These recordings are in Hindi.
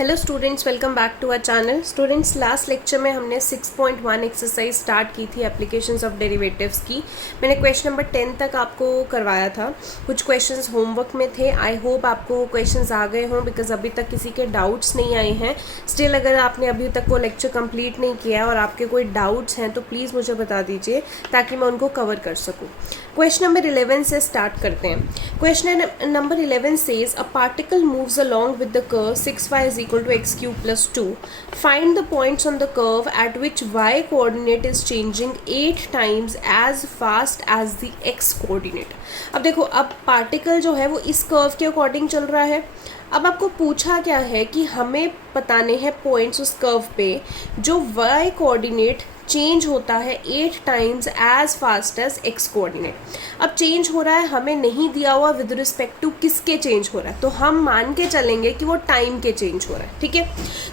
Hello students, welcome back to our channel. Students, last lecture में हमने 6.1 एक्सरसाइज स्टार्ट की थी एप्लीकेशंस ऑफ डेरिवेटिव्स की। मैंने क्वेश्चन नंबर 10 तक आपको करवाया था। कुछ क्वेश्चंस होमवर्क में थे। आई होप आपको क्वेश्चंस आ गए हों, बिकॉज अभी तक किसी के डाउट्स नहीं आए हैं। स्टिल अगर आपने अभी तक वो लेक्चर कंप्लीट नहीं किया और आपके कोई डाउट्स हैं तो प्लीज़ मुझे बता दीजिए ताकि मैं उनको कवर कर सकूँ। क्वेश्चन नंबर 11 से स्टार्ट करते हैं। Question number 11 says a particle moves along with the curve 6y is equal to x cube plus 2. Find the points on the curve at which y coordinate is changing 8 times as fast as the x coordinate. अब देखो, अब पार्टिकल जो है वो इस कर्व के अकॉर्डिंग चल रहा है। अब आपको पूछा क्या है कि हमें बताने हैं पॉइंट्स उस कर्व पे जो y कोऑर्डिनेट चेंज होता है 8 times as fast as x coordinate. अब चेंज हो रहा है, हमें नहीं दिया हुआ विद रिस्पेक्ट टू किसके चेंज हो रहा है, तो हम मान के चलेंगे कि वो टाइम के चेंज हो रहा है। ठीक है,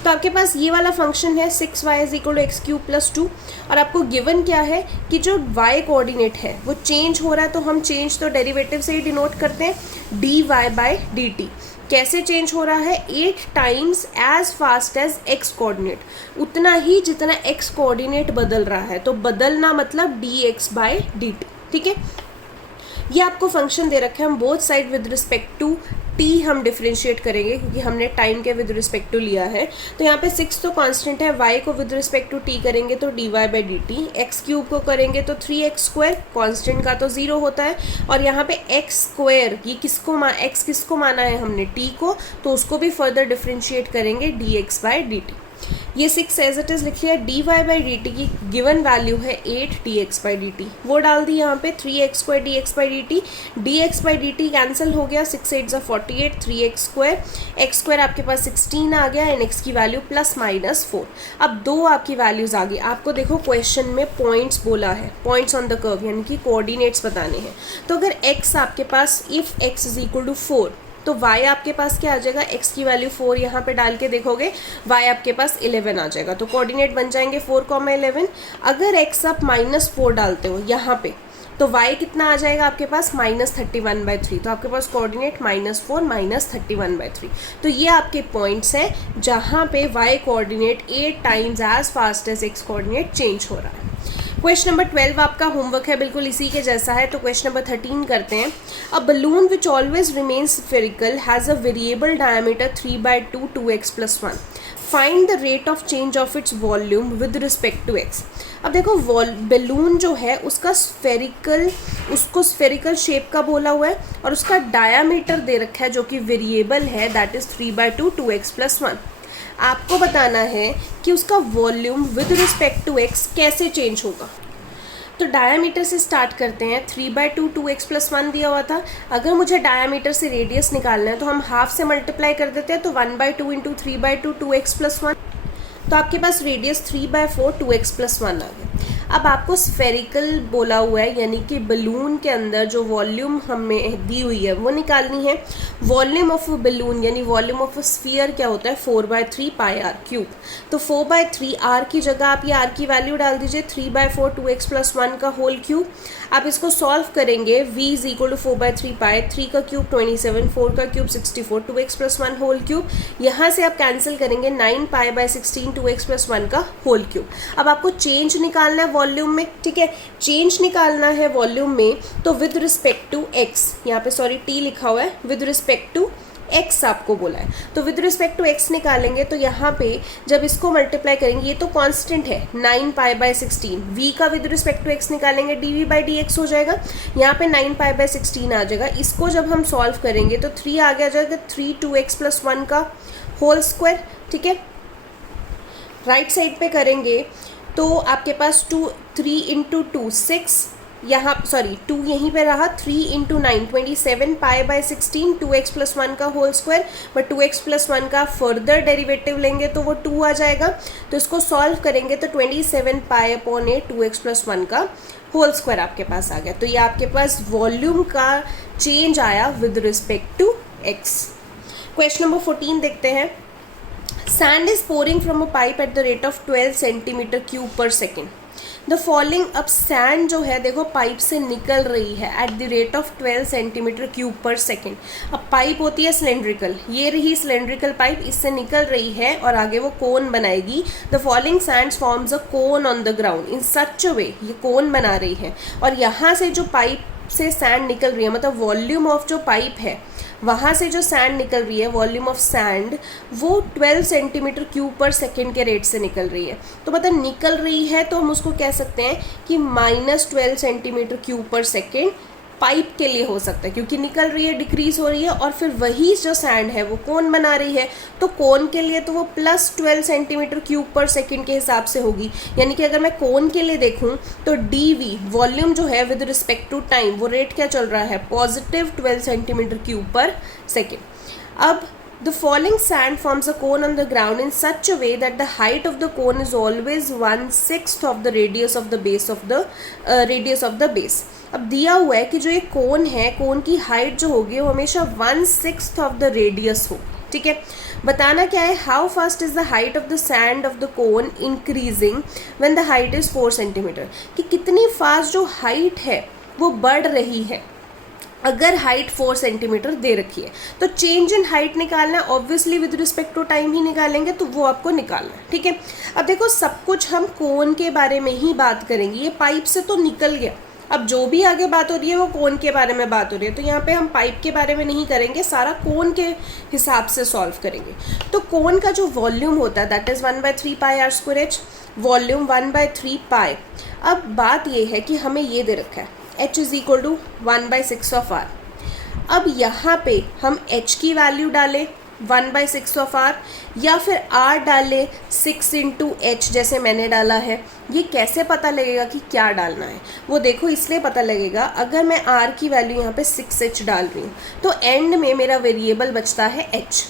तो आपके पास ये वाला फंक्शन है 6y is equal to x cube plus 2 और आपको गिवन क्या है कि जो y कोऑर्डिनेट है वो चेंज हो रहा है। तो हम चेंज तो डेरिवेटिव से ही डिनोट करते हैं, dy बाई dt। कैसे चेंज हो रहा है? 8 times as fast as x coordinate, उतना ही जितना x कोऑर्डिनेट बदल रहा है। तो बदलना मतलब dx बाई dt। ठीक है, ये आपको फंक्शन दे रखा है। हम both side with respect to t हम डिफरेंशिएट करेंगे क्योंकि हमने टाइम के विद रिस्पेक्ट टू लिया है। तो यहाँ पे 6 तो कांस्टेंट है, y को विद रिस्पेक्ट टू t करेंगे तो dy by dt, x cube को करेंगे तो 3x स्क्वायर, कांस्टेंट का तो 0 होता है। और यहाँ पे x स्क्वायर, ये x किसको माना है हमने? t को, तो उसको भी फर्दर डिफरेंशिएट करेंगे dx बाई dt। ये 6 एज इट इज लिख लिया। dy बाई dt की गिवन वैल्यू है 8 dx बाई dt, वो डाल दी यहाँ पे 3x square dx by dt। dx by dt cancel हो गया, 6 8 48, 3x स्क्वायर, x स्क्वायर आपके पास 16 आ गया एंड x की वैल्यू प्लस माइनस 4। अब दो आपकी वैल्यूज आ गई। आपको देखो क्वेश्चन में पॉइंट्स बोला है, पॉइंट्स ऑन द कर्व यानी कि कोऑर्डिनेट्स बताने हैं। तो अगर x आपके पास, if x is equal to 4 तो y आपके पास क्या आ जाएगा? x की वैल्यू 4 यहाँ पे डाल के देखोगे, y आपके पास 11 आ जाएगा। तो कोऑर्डिनेट बन जाएंगे 4,11। अगर x आप -4 डालते हो यहाँ पे तो y कितना आ जाएगा आपके पास? -31/3। तो आपके पास कोऑर्डिनेट -4 -31/3। तो ये आपके पॉइंट्स हैं जहाँ पे y coordinate 8 times as fast as x coordinate change हो रहा है। क्वेश्चन नंबर 12 आपका होमवर्क है, बिल्कुल इसी के जैसा है। तो क्वेश्चन नंबर 13 करते हैं। A balloon which always remains spherical has a variable diameter 3/2 2x + 1। Find the rate of change of its volume with respect to x। अब देखो, बलून जो है उसका उसको स्फेरिकल शेप का बोला हुआ है और उसका डायामीटर दे रखा है जो कि वेरिएबल है, दैट इज 3/2 2x + 1। आपको बताना है कि उसका volume with respect to x कैसे चेंज होगा। तो डायामीटर से स्टार्ट करते हैं। 3/2 2x + 1 दिया हुआ था। अगर मुझे डायामीटर से रेडियस निकालना है तो हम हाफ से मल्टीप्लाई कर देते हैं, तो 1/2 × 3/2 2x + 1। तो आपके पास रेडियस 3/4 2x + 1 आ गया। अब आपको स्फेरिकल बोला हुआ है यानी कि बलून के अंदर जो वॉल्यूम हमें दी हुई है वो निकालनी है। वॉल्यूम ऑफ बलून यानी वॉल्यूम ऑफ स्फीयर क्या होता है? 4/3 πr³। तो 4/3 r की जगह आप ये r की वैल्यू डाल दीजिए, 3/4 2x + 1 का होल क्यूब। आप इसको सॉल्व करेंगे, v इज इक्वल टू 4/3 पाई, 3 का क्यूब 27, 4 का क्यूब 64, 2x + 1 होल क्यूब। यहाँ से आप कैंसिल करेंगे 9 π/16 2x + 1 का होल क्यूब। अब आपको चेंज निकालना है वॉल्यूम में। ठीक है, चेंज निकालना है वॉल्यूम में तो विद रिस्पेक्ट टू x, यहाँ पे सॉरी t लिखा हुआ है, विद रिस्पेक्ट टू x आपको बोला है। तो विद रिस्पेक्ट टू x निकालेंगे तो यहाँ पे जब इसको मल्टीप्लाई करेंगे, ये तो कांस्टेंट है 9 π/16, v का विद रिस्पेक्ट टू x निकालेंगे dv बाई dx हो जाएगा। यहाँ पे 9 π/16 आ जाएगा। इसको जब हम सॉल्व करेंगे तो 3 आगे आ जाएगा, 3 2x + 1 का होल स्क्वायर। ठीक है, राइट साइड पे करेंगे तो आपके पास 3 × 2 6, यहाँ सॉरी 2 यहीं पे रहा, 3 × 9 27 π/16 2x + 1 का होल स्क्वायर। बट 2x + 1 का फर्दर डेरिवेटिव लेंगे तो वो 2 आ जाएगा। तो इसको सॉल्व करेंगे तो 27 π/8 2x + 1 का होल स्क्वायर आपके पास आ गया। तो ये आपके पास वॉल्यूम का चेंज आया with respect to x। Question number 14 देखते हैं। Sand is pouring from a pipe at the rate of 12 cm³ per second. The following, अब सैंड जो है देखो पाइप से निकल रही है at the rate of 12 centimetre cube पर सेकेंड। अब पाइप होती है सिलेंड्रिकल, ये रही सिलेंड्रिकल पाइप, इससे निकल रही है और आगे वो कोन बनाएगी। The following sands forms a cone on the ground in such a way, ये कोन बना रही है और यहाँ से जो पाइप से सैंड निकल रही है, मतलब वॉल्यूम ऑफ जो पाइप है वहाँ से जो सैंड निकल रही है, वॉल्यूम ऑफ सैंड, वो 12 सेंटीमीटर क्यूब पर सेकेंड के रेट से निकल रही है। तो मतलब निकल रही है तो हम उसको कह सकते हैं कि -12 सेंटीमीटर क्यूब पर सेकेंड पाइप के लिए हो सकता है, क्योंकि निकल रही है, डिक्रीज हो रही है और फिर वही जो सैंड है वो कोन बना रही है, तो कोन के लिए तो वो +12 सेंटीमीटर क्यूब पर सेकेंड के हिसाब से होगी। यानी कि अगर मैं कोन के लिए देखूं तो dv वॉल्यूम जो है विद रिस्पेक्ट टू टाइम, वो रेट क्या चल रहा है, +12 सेंटीमीटर क्यूब पर सेकेंड। अब the falling sand forms a cone on the ground in such a way that the height of the cone is always 1/6 of the radius of the base। अब दिया हुआ है कि जो ये कोन है, कोन की हाइट जो होगी वो हमेशा 1/6 ऑफ द रेडियस हो। ठीक है, बताना क्या है, how fast is the height of the sand of the cone increasing when the height is 4 centimetre, कि कितनी फास्ट जो हाइट है वो बढ़ रही है अगर हाइट 4 सेंटीमीटर दे रखी है। तो चेंज इन हाइट निकालना है, obviously with respect to time ही निकालेंगे, तो वो आपको निकालना है। ठीक है, अब देखो सब कुछ हम कोन के बारे में ही बात करेंगे, ये पाइप से तो निकल गया, अब जो भी आगे बात हो रही है वो कोन के बारे में बात हो रही है, तो यहाँ पे हम पाइप के बारे में नहीं करेंगे, सारा कोन के हिसाब से सॉल्व करेंगे। तो कोन का जो वॉल्यूम होता है that is 1/3 pi r²h, volume 1/3 पाई। अब बात ये है कि हमें ये दे रखा है h is equal to 1/6 of r। अब यहाँ पे हम h की वैल्यू डालें 1/6 ऑफ r, या फिर r डालें 6 × h जैसे मैंने डाला है। ये कैसे पता लगेगा कि क्या डालना है, वो देखो इसलिए पता लगेगा, अगर मैं r की वैल्यू यहाँ पे 6h डाल रही हूँ तो एंड में मेरा वेरिएबल बचता है h।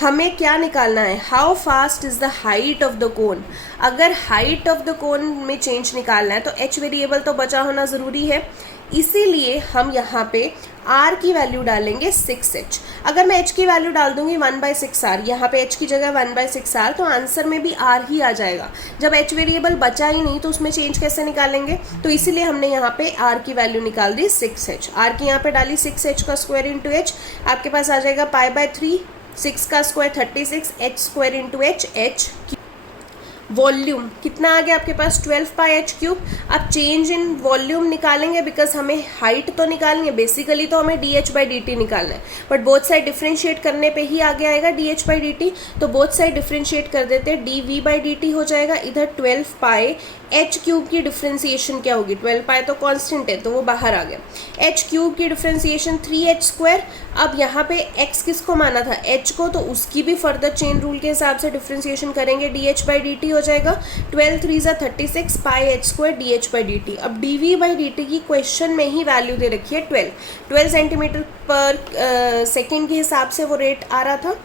हमें क्या निकालना है, how fast is the height of the cone. अगर हाइट ऑफ द कोन में चेंज निकालना है तो h वेरिएबल तो बचा होना ज़रूरी है, इसीलिए हम यहाँ पे r की वैल्यू डालेंगे 6h। अगर मैं h की वैल्यू डाल दूंगी 1/6r, यहाँ पे h की जगह 1/6r, तो आंसर में भी r ही आ जाएगा। जब h वेरिएबल बचा ही नहीं तो उसमें चेंज कैसे निकालेंगे, तो इसीलिए हमने यहाँ पे r की वैल्यू निकाल दी 6h। r की यहाँ पे डाली 6h का स्क्वायर इंटू h, आपके पास आ जाएगा π/3, 6 का square 36, h square into h volume कितना आ गया आपके पास 12 पाई h³। अब चेंज इन वॉल्यूम निकालेंगे बिकॉज हमें हाइट तो निकालनी है, बेसिकली तो हमें dh/dt निकालना है, बट बोथ साइड डिफ्रेंशिएट करने पे ही आगे आएगा dh/dt, तो बोथ साइड डिफ्रेंशिएट कर देते हैं, dv/dt हो जाएगा। इधर 12 पाई h³ की डिफ्रेंसिएशन क्या होगी, 12 पाई तो कांस्टेंट है तो वो बाहर आ गया, h³ की डिफ्रेंसिएशन 3h²। अब यहाँ पे x किसको माना था, h को, तो उसकी भी फर्दर चेन रूल के हिसाब से डिफ्रेंसिएशन करेंगे, dh/dt हो जाएगा। 12 3 36 पाई h² dh/dt। अब dv/dt की क्वेश्चन में ही वैल्यू दे रखी है 12 सेंटीमीटर पर सेकेंड के हिसाब से वो रेट आ रहा था,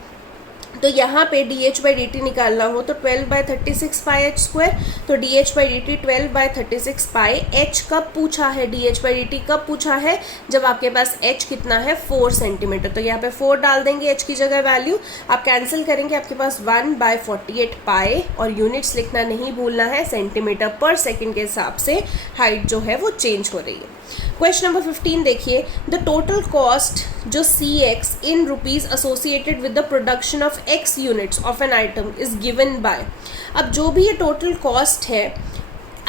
तो यहाँ पे dh/dt निकालना हो तो 12/36 पाई h², तो dh/dt 12/36 पाई h कब पूछा है, dh/dt कब पूछा है, जब आपके पास h कितना है 4 सेंटीमीटर, तो यहाँ पे 4 डाल देंगे h की जगह वैल्यू, आप कैंसिल करेंगे, आपके पास 1/48 पाई, और यूनिट्स लिखना नहीं भूलना है, सेंटीमीटर पर सेकेंड के हिसाब से हाइट जो है वो चेंज हो रही है। क्वेश्चन नंबर 15 देखिए, द टोटल कॉस्ट जो Cx in rupees associated with the production of x units of an item is given by. अब जो भी ये टोटल कॉस्ट है,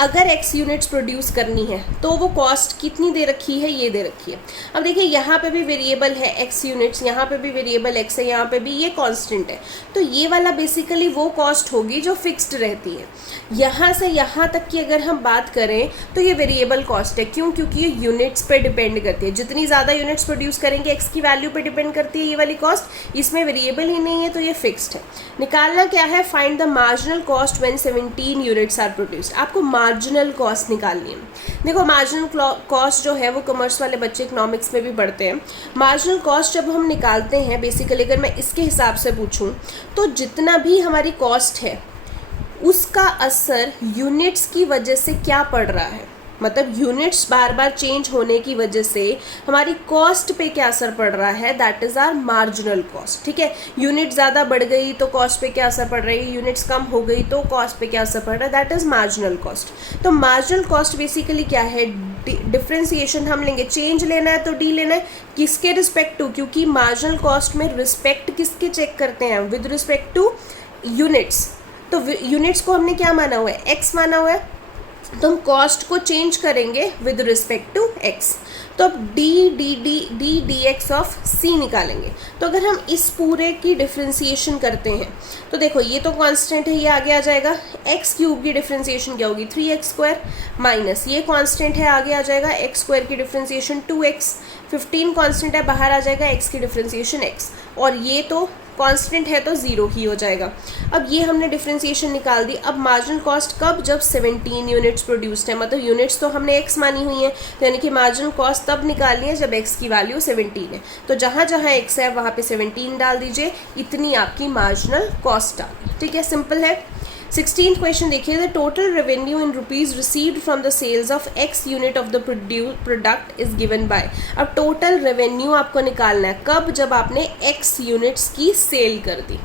अगर x यूनिट्स प्रोड्यूस करनी है तो वो कॉस्ट कितनी दे रखी है, ये दे रखी है। अब देखिए यहाँ पे भी वेरिएबल है x यूनिट्स, यहाँ पे भी वेरिएबल x है, यहाँ पे भी ये कांस्टेंट है, तो ये वाला बेसिकली वो कॉस्ट होगी जो फिक्स्ड रहती है। यहाँ से यहाँ तक की अगर हम बात करें तो ये वेरिएबल कॉस्ट है, क्यों, क्योंकि ये यूनिट्स पे डिपेंड करती है, जितनी ज़्यादा यूनिट्स प्रोड्यूस करेंगे x की वैल्यू पे डिपेंड करती है ये वाली कॉस्ट, इसमें वेरिएबल ही नहीं है तो ये फिक्स्ड है। निकालना क्या है, find the marginal cost when 17 units are produced. आपको मार्जिनल कॉस्ट निकालनी है। देखो मार्जिनल कॉस्ट जो है वो कॉमर्स वाले बच्चे इकोनॉमिक्स में भी पढ़ते हैं। मार्जिनल कॉस्ट जब हम निकालते हैं, बेसिकली अगर मैं इसके हिसाब से पूछूं तो जितना भी हमारी कॉस्ट है उसका असर यूनिट्स की वजह से क्या पड़ रहा है, मतलब यूनिट्स बार बार चेंज होने की वजह से हमारी कॉस्ट पे क्या असर पड़ रहा है, that is R marginal cost. ठीक है, यूनिट ज़्यादा बढ़ गई तो कॉस्ट पे क्या असर पड़ रही है, यूनिट्स कम हो गई तो कॉस्ट पे क्या असर पड़ रहा है, दैट इज़ मार्जिनल कॉस्ट। तो मार्जिनल कॉस्ट बेसिकली क्या है, डिफ्रेंसिएशन हम लेंगे, चेंज लेना है तो डी लेना है, किसके रिस्पेक्ट टू, क्योंकि मार्जिनल कॉस्ट में रिस्पेक्ट किसके चेक करते हैं, विद रिस्पेक्ट टू यूनिट्स। तो यूनिट्स को हमने क्या माना हुआ है, एक्स माना हुआ है, तो हम कॉस्ट को चेंज करेंगे विद रिस्पेक्ट टू एक्स। तो अब डी एक्स ऑफ सी निकालेंगे। तो अगर हम इस पूरे की डिफ्रेंसिएशन करते हैं तो देखो ये तो कांस्टेंट है, ये आगे आ जाएगा, एक्स क्यूब की डिफ्रेंसिएशन क्या होगी 3x² माइनस ये कांस्टेंट है, आगे आ जाएगा x² की डिफ्रेंसिएशन 2x, 15 कांस्टेंट है, बाहर आ जाएगा x की डिफ्रेंसिएशन x, और ये तो कांस्टेंट है तो 0 ही हो जाएगा। अब ये हमने डिफ्रेंसिएशन निकाल दी। अब मार्जिनल कॉस्ट कब, जब 17 यूनिट्स प्रोड्यूस्ड है, मतलब यूनिट्स तो हमने x मानी हुई है, तो यानी कि मार्जिनल कॉस्ट तब निकालनी है जब x की वैल्यू 17 है। तो जहाँ जहाँ x है वहाँ पे 17 डाल दीजिए, इतनी आपकी मार्जिनल कॉस्ट आ गई। ठीक है, सिंपल है। 16th क्वेश्चन देखिए, the total revenue in rupees received from the sales of x unit of the product is given by. अब टोटल रेवेन्यू आपको निकालना है कब, जब आपने एक्स यूनिट्स की सेल कर दी।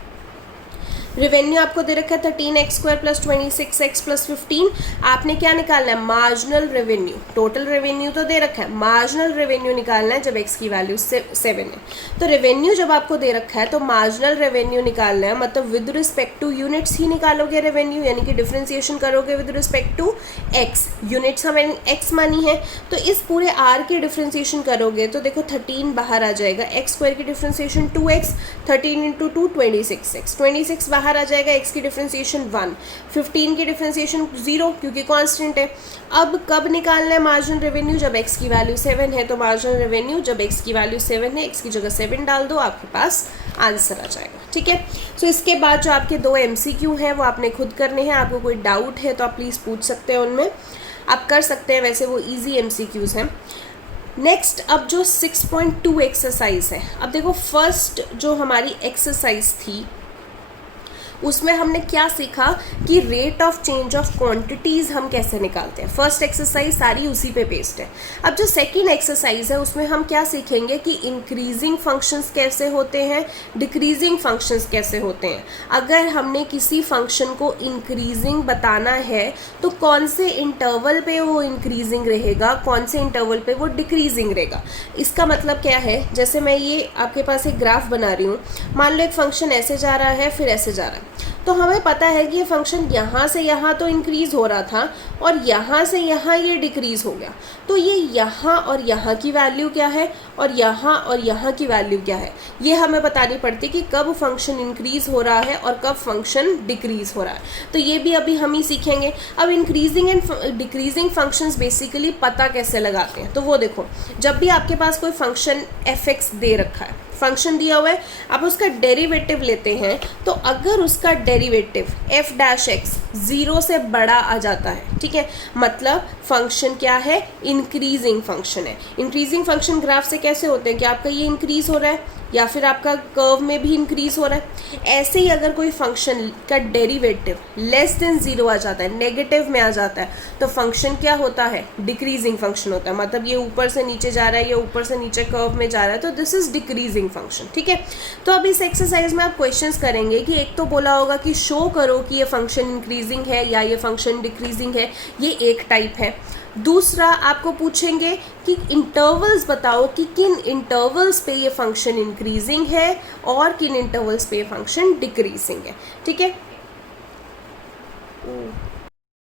रेवेन्यू आपको दे रखा है 13x² प्लस 26x प्लस 15, आपने क्या निकालना है, मार्जिनल रेवेन्यू। टोटल रेवेन्यू तो दे रखा है, मार्जिनल रेवेन्यू निकालना है जब x की वैल्यू 7 है। तो रेवेन्यू जब आपको दे रखा है तो मार्जिनल रेवेन्यू निकालना है, मतलब विद रिस्पेक्ट टू यूनिट्स ही निकालोगे रेवेन्यू, यानी कि डिफ्रेंसिएशन करोगे with respect to x। Units हमें x मानी है, तो इस पूरे r की डिफ्रेंसिएशन करोगे तो देखो 13 बाहर आ जाएगा, x² की डिफ्रेंसिएशन 2x, 13 इंटू 2 26x, 26 बाहर आ जाएगा, x की डिफ्रेंसिएशन 1, 15 की डिफ्रेंसिएशन 0 क्योंकि कांस्टेंट है। अब कब निकालना है मार्जिनल रेवेन्यू, जब x की वैल्यू 7 है। तो मार्जिनल रेवेन्यू जब x की वैल्यू 7 है, x की जगह 7 डाल दो, आपके पास आंसर आ जाएगा। ठीक है, सो इसके बाद जो आपके 2 MCQ हैं वो आपने खुद करने हैं। आपको कोई डाउट है तो आप प्लीज़ पूछ सकते हैं, उनमें आप कर सकते हैं, वैसे वो ईजी MCQs हैं। नेक्स्ट अब जो 6.2 एक्सरसाइज है, अब देखो फर्स्ट जो हमारी एक्सरसाइज थी उसमें हमने क्या सीखा कि rate of change of quantities हम कैसे निकालते हैं। फर्स्ट एक्सरसाइज सारी उसी पे बेस्ड है। अब जो सेकंड एक्सरसाइज है उसमें हम क्या सीखेंगे कि इंक्रीजिंग फंक्शंस कैसे होते हैं, डिक्रीजिंग फंक्शंस कैसे होते हैं। अगर हमने किसी फंक्शन को इंक्रीजिंग बताना है तो कौन से इंटरवल पे वो इंक्रीजिंग रहेगा, कौन से इंटरवल पे वो डिक्रीजिंग रहेगा। इसका मतलब क्या है, जैसे मैं ये आपके पास एक ग्राफ बना रही हूँ, मान लो एक फंक्शन ऐसे जा रहा है फिर ऐसे जा रहा है, तो हमें पता है कि ये फंक्शन यहाँ से यहाँ तो इंक्रीज़ हो रहा था और यहाँ से यहाँ ये डिक्रीज़ हो गया। तो ये यहाँ और यहाँ की वैल्यू क्या है और यहाँ की वैल्यू क्या है, ये हमें बतानी पड़ती कि कब फंक्शन इंक्रीज़ हो रहा है और कब फंक्शन डिक्रीज़ हो रहा है। तो ये भी अभी हम ही सीखेंगे। अब increasing and decreasing functions basically पता कैसे लगाते हैं, तो वो देखो, जब भी आपके पास कोई फंक्शन f(x) दे रखा है, फंक्शन दिया हुआ है, आप उसका डेरिवेटिव लेते हैं, तो अगर उसका डेरिवेटिव f'(x) 0 से बड़ा आ जाता है, ठीक है, मतलब फंक्शन क्या है, इंक्रीजिंग फंक्शन है। इंक्रीजिंग फंक्शन ग्राफ से कैसे होते हैं कि आपका ये इंक्रीज हो रहा है या फिर आपका कर्व में भी इंक्रीज हो रहा है। ऐसे ही अगर कोई फंक्शन का डेरिवेटिव लेस देन 0 आ जाता है, नेगेटिव में आ जाता है, तो फंक्शन क्या होता है, डिक्रीजिंग फंक्शन होता है। मतलब ये ऊपर से नीचे जा रहा है, ये ऊपर से नीचे कर्व में जा रहा है, तो दिस इज डिक्रीजिंग फंक्शन। ठीक है, तो अब इस एक्सरसाइज में आप क्वेश्चंस करेंगे कि एक तो बोला होगा कि शो करो कि ये फंक्शन इंक्रीजिंग है या ये फंक्शन डिक्रीजिंग है, ये एक टाइप है। दूसरा आपको पूछेंगे कि इंटरवल्स बताओ कि किन इंटरवल्स पे ये फंक्शन इंक्रीजिंग है और किन इंटरवल्स पे ये फंक्शन डिक्रीजिंग है। ठीक है,